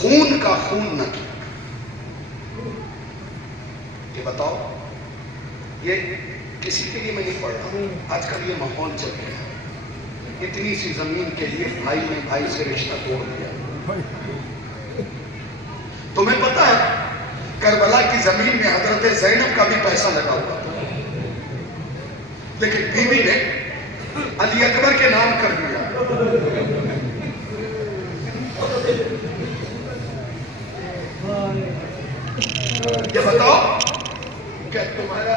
خون کا خون نہ کیا۔ یہ بتاؤ، یہ کسی کے لیے میں نہیں پڑھ رہا ہوں، آج کل یہ ماحول چل گیا ہے، اتنی سی زمین کے لیے بھائی نے بھائی سے رشتہ توڑ دیا۔ تمہیں پتا ہے کربلا کی زمین میں حضرت زینب کا بھی پیسہ لگا ہوا تھا، لیکن بیوی نے علی اکبر کے نام کر دیا۔ یہ بتاؤ کیا تمہارا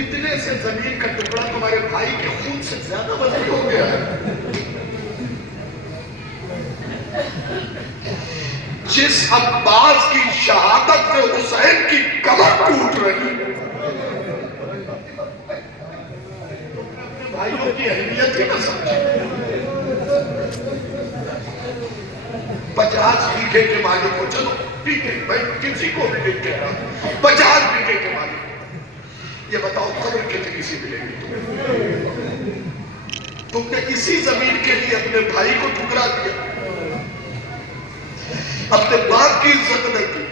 اتنے سے زمین کا ٹکڑا تمہارے بھائی کے خون سے زیادہ وزنی ہو گیا ہے؟ جس عباس کی شہادت سے حسین کی کمر ٹوٹ رہی، بھائیوں کی اہمیت ہی نہ سمجھے۔ 50 بیگھے کے مالک ہو، چلو ٹھیک ہے، میں کسی کو بھی نہیں کہہ رہا، 50 بیگھے کے مالک ہو، یہ بتاؤ قبر کتنی سی ملے گی؟ تم نے اسی زمین کے لیے اپنے بھائی کو ٹھکرا دیا، اپنے باپ کی عزت نہ کی۔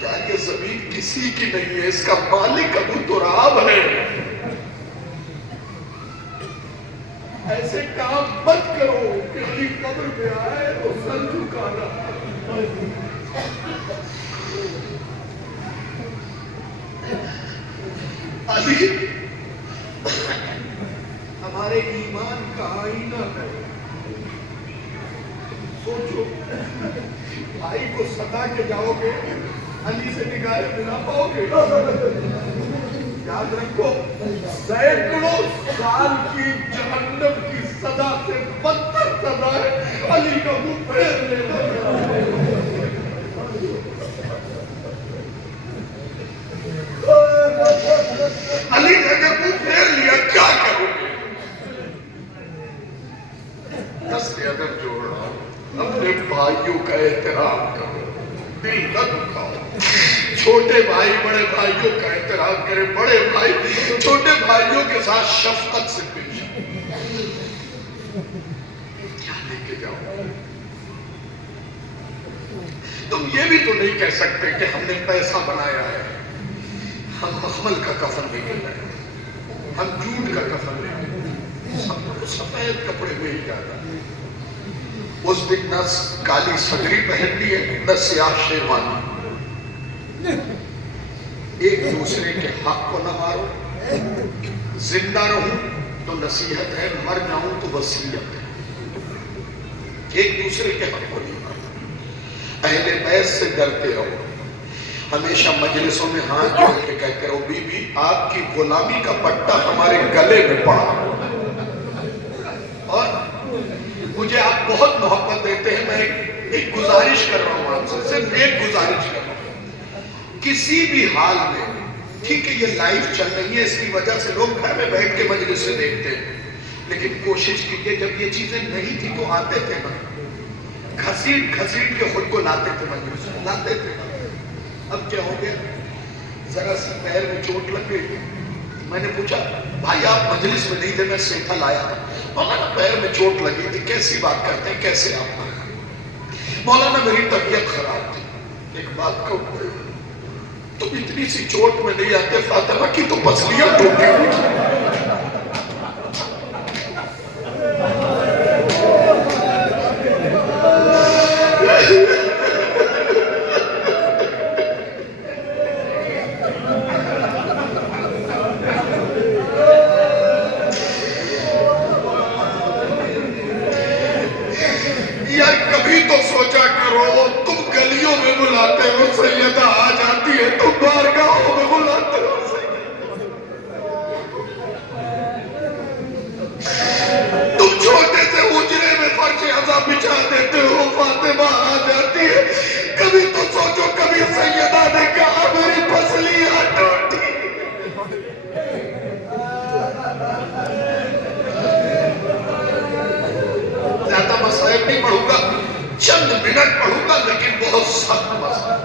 کیا یہ زمین کسی کی نہیں ہے؟ اس کا مالک ابو تراب ہے۔ ایسے کام مت کرو کہ علی قبر میں آئے تو سر جھکانا۔ علی ہمارے ایمان کا آئینہ ہے۔ سوچو، بھائی کو ستا کے جاؤ گے، علی سے نگاہیں ملا پاؤ گے؟ یاد رکھو، سینکڑوں سال کی جہنم کی سزا سے بدتر سزا ہے علی کا منہ پھیر لینا۔ علی نے اگر منہ پھیر لیا کیا کرو گے؟ دست ادب جوڑ رہا ہوں، اپنے بھائیوں کا احترام کرو، دل نہ دکھاؤ۔ چھوٹے بھائی بڑے بھائیوں کا احترام کریں، بڑے بھائی چھوٹے بھائیوں کے ساتھ شفقت سے پیش آئیں۔ کیا لے کے جاؤ؟ تم یہ بھی تو نہیں کہہ سکتے کہ ہم نے پیسہ بنایا ہے، ہم مخمل کا کفن نہیں کر رہے، ہم جھوٹ کا کفن نہیں کر رہے، سب کو سفید کپڑے میں ہی جاتا ہے۔ اس دن نہ کالی صدری پہنتی ہے نہ سیاہ شیروانی۔ ایک دوسرے کے حق کو نہ مارو، زندہ رہوں تو نصیحت ہے، مر جاؤں تو وصیت ہے۔ ایک دوسرے کے حق کو نہیں مارو، اہل بیت سے ڈرتے رہو، ہمیشہ مجلسوں میں ہاتھ جوڑ کے کہتے رہو، بی بی آپ کی غلامی کا پٹا ہمارے گلے میں پڑا۔ اور مجھے آپ بہت محبت دیتے ہیں، میں ایک گزارش کر رہا ہوں آپ سے، صرف ایک گزارش کر رہا ہوں، کسی بھی حال میں، ٹھیک ہے یہ لائف چل رہی ہے، اس کی وجہ سے لوگ گھر میں بیٹھ کے مجلس سے دیکھتے ہیں، لیکن کوشش کیجئے جب یہ چیزیں نہیں تھی تو آتے تھے نا، گھسیٹ گھسیٹ کے خود کو لاتے تھے مجلس میں، لاتے تھے۔ اب کیا ہو گیا؟ ذرا سی پیر میں چوٹ لگ گئی، میں نے پوچھا بھائی آپ مجلس میں نہیں تھے، میں سیٹھا لایا تھا۔ مولانا پیر میں چوٹ لگی تھی، کیسی بات کرتے ہیں، کیسے آپ؟ مولانا میری طبیعت خراب تھی۔ ایک بات کہو، تم اتنی سی چوٹ میں نہیں آتے، فاطمہ کی تو پسلیاں ٹوٹی ہوئی۔ یار کبھی تو سوچا کرو، تم گلیوں میں بلاتے ہو سیدہ آ جاتی ہے، تم بارگاہوں میں بلاتے ہو تم چھوٹے سے اجرے میں فرش عزا بچھا دیتے ہو، فاطمہ آ جاتی ہے۔ کبھی تو سوچو، کبھی سیدہ نے کہا میری پسلیاں ٹوٹی۔ زیادہ مسائل نہیں پڑھوں گا، چند منٹ پڑھوں گا، لیکن بہت سخت مسائل،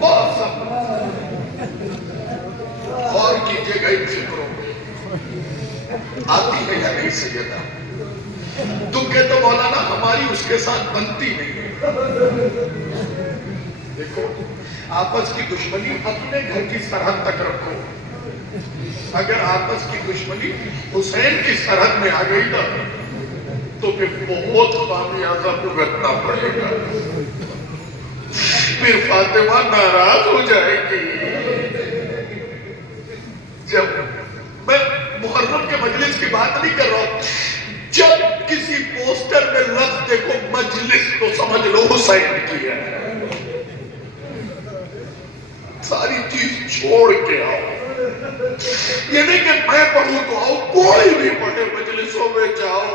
بہت سخت اور کیجئے گا ان فکروں میں، آتی ہے یا نہیں سیدہ؟ تم کہتے ہو مولانا ہماری اس کے ساتھ بنتی نہیں ہے. دیکھو آپس کی دشمنی اپنے گھر کی سرحد تک رکھو. اگر آپس کی دشمنی حسین کی سرحد میں آ گئی نا تو پھر بہت خامیازہ بھگتنا پڑے گا. پھر فاطمہ ناراض ہو جائے گی. جب میں محرم کے مجلس کی بات نہیں کر رہا ہوں, جب کسی پوسٹر میں لفظ دیکھو مجلس تو سمجھ لو حسین کی ہے. ساری چیز چھوڑ کے آؤ. یہ نہیں کہ میں پڑھوں تو آؤ, کوئی بھی پڑھے مجلسوں میں جاؤ,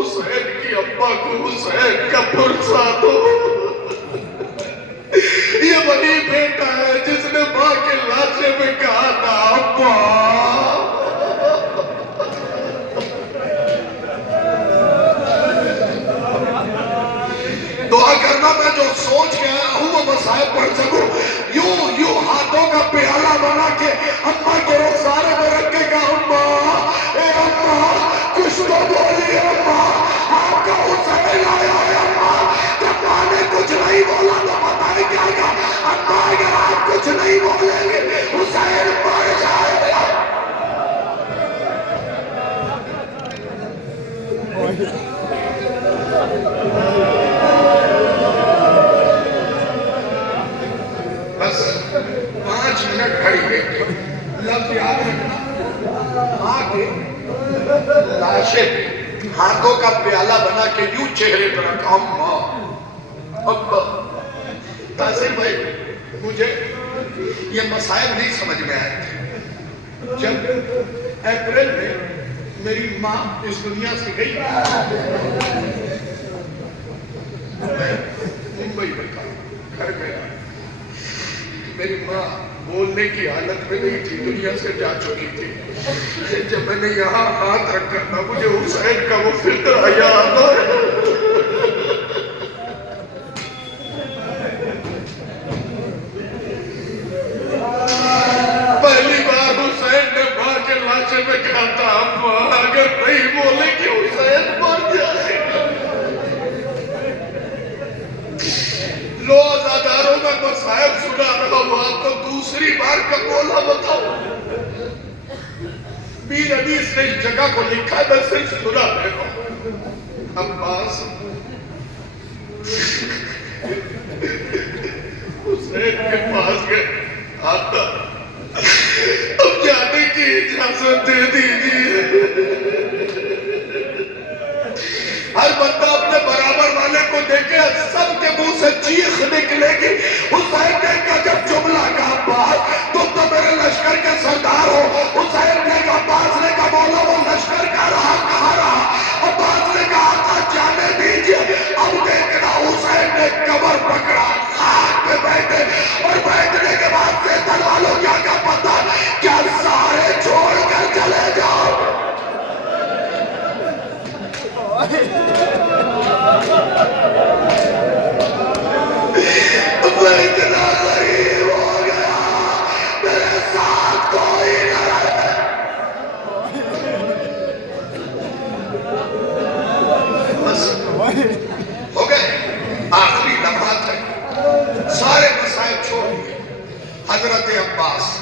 حسین کی اماں کو حسین کا پرسا دو. یہ وہی بیٹا ہے جس نے ماں کے لاشے میں کہا تھا اماں. دعا کرنا میں جو سوچ کے آیا ہوں وہ مسائل پڑھ سکوں. یوں ہاتھوں کا پیالہ بنا کے اماں کے رخسارے میں رکھے گا. اماں, اے اماں, کچھ تو بولی اماں, آپ کا حسین آیا ہے اماں. جب ماں نے کچھ نہیں بولا تو بتائیں کیا کہا. اماں اگر آپ کچھ نہیں بولیں گے حسین مر جائے گا. بس 5 منٹ کھڑی بیٹھے, لفظ یاد رکھنا. ماں کے لاشے پہ ہاتھوں کا پیالہ بنا کے یوں چہرے پر رکھا. اماں, ابا. تاثر بھائی مجھے یہ مسائل نہیں سمجھ میں آئے تھے. جب اپریل میں میری ماں اس دنیا سے گئی, میں ممبئی میں تھا, گھر گیا. میری ماں بولنے کی حالت میں نہیں تھی, دنیا سے جا چکی تھی. جب میں نے یہاں ہاتھ رکھا تھا مجھے حسین کا وہ فکر یاد آیا. پہلی بار حسین نے ماں کے لاشے میں کہا تھا اماں اگر نہیں بولے کہ حسین مر جائے گا. لو ازاداروں میں مسائل سنا رہا ہوں آپ کو, دوسری بار کا بولا بتاؤ. میر حدیث نے اس جگہ کو لکھا ہے, میں صرف سنا رہا ہوں. عباس حسین کے پاس گئے. آقا اب جانے کی اجازت دے دیجیے. ہر بندہ اپنے برابر والے کو دیکھے, سب کے منہ سے چیخ نکلے گی. حسین نے کہا جب جملہ کہا عباس تم تو میرے لشکر کے سردار ہو. حسین نے کہا, عباس نے کہا مولا وہ لشکر کا رہا کہاں رہا. عباس نے کہا آقا جانے دیجیے. اب دیکھنا حسین نے کمر پکڑا, خاک پہ بیٹھے, اور بیٹھنے کے بعد سے تلوالوں کیا کا پتہ کیا سارے چھوڑ کر چلے جاؤ. میں اتنا غریب ہو گیا میرے ساتھ کوئی نہ رہے. بس ہو گئے, آخری لمحات ہے, سارے مسائل چھوڑ دیے. حضرت عباس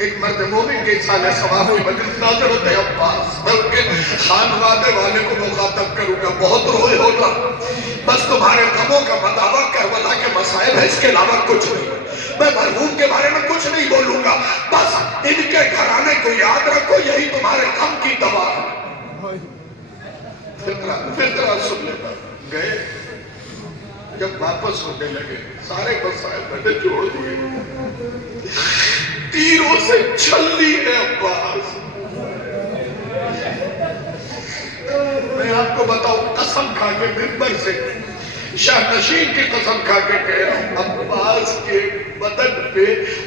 ایک مرد مومن کے سالہ ثواب کی مجلس ناظر ہوتے. عباس میں ان کے خانوادے والے کو مخاطب کروں گا, بہت روئے ہوگا, بس تمہارے غموں کا مداوع کربلا کے مسائل ہے, اس کے علاوہ کچھ نہیں. میں مرحوم کے بارے میں کچھ نہیں بولوں گا, بس ان کے گھرانے کو یاد رکھو, یہی تمہارے غم کی دوا ہے. فطرہ سن لینا. گئے, جب واپس ہونے لگے سارے مسائل میں نے جوڑ دیے. تیروں سے چھلی ہے عباس. میں آپ کو بتاؤں, قسم کھا کے منبر سے, شاہ نشین کی قسم کھا کے کہہ رہا ہوں, عباس کے بدن پہ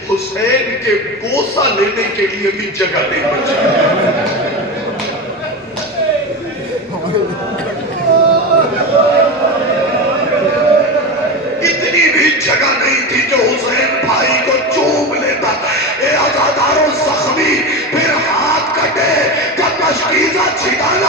حسین کے بوسہ لینے کے لیے بھی جگہ نہیں بچی. اتنی بھی جگہ نہیں تھی کہ حسین بھائی کو چوم لیتا. اے عزاداروں زخمی پھر ہاتھ کٹے, جب مشکیزہ چھٹانے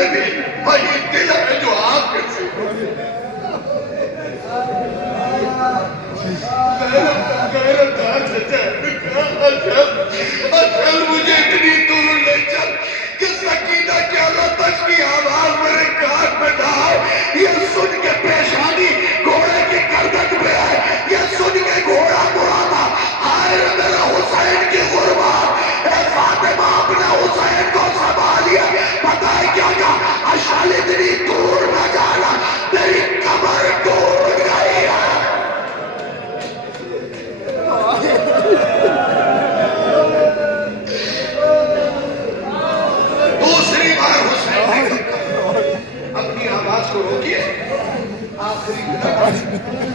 میں بھی وہی دل ہے جو آپ کے سے اچھل مجھے اتنی دور لے چل کہ سکینہ کی علتش کی آواز میرے کان میں نہ آئے. یہ سن کے پیشانی گھوڑے کی گردن پہ ہے, یہ سن کے گھوڑا مڑانا آئے میرا حسین کی قربان. اے فاطمہ اپنے حسین کو سنبھالیا. پتہ ہے کیا کہا, اشعل اتنی دور نہ جانا, میری کمر ٹوٹ گئی ہے. دوسری بار حسین نے اپنی آواز کو روکیے, آخری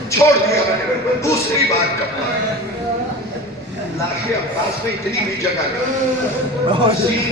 چھوڑ دیا میں نے, دوسری بار کرتا. لاش عباس میں اتنی بھی جگہ نہیں,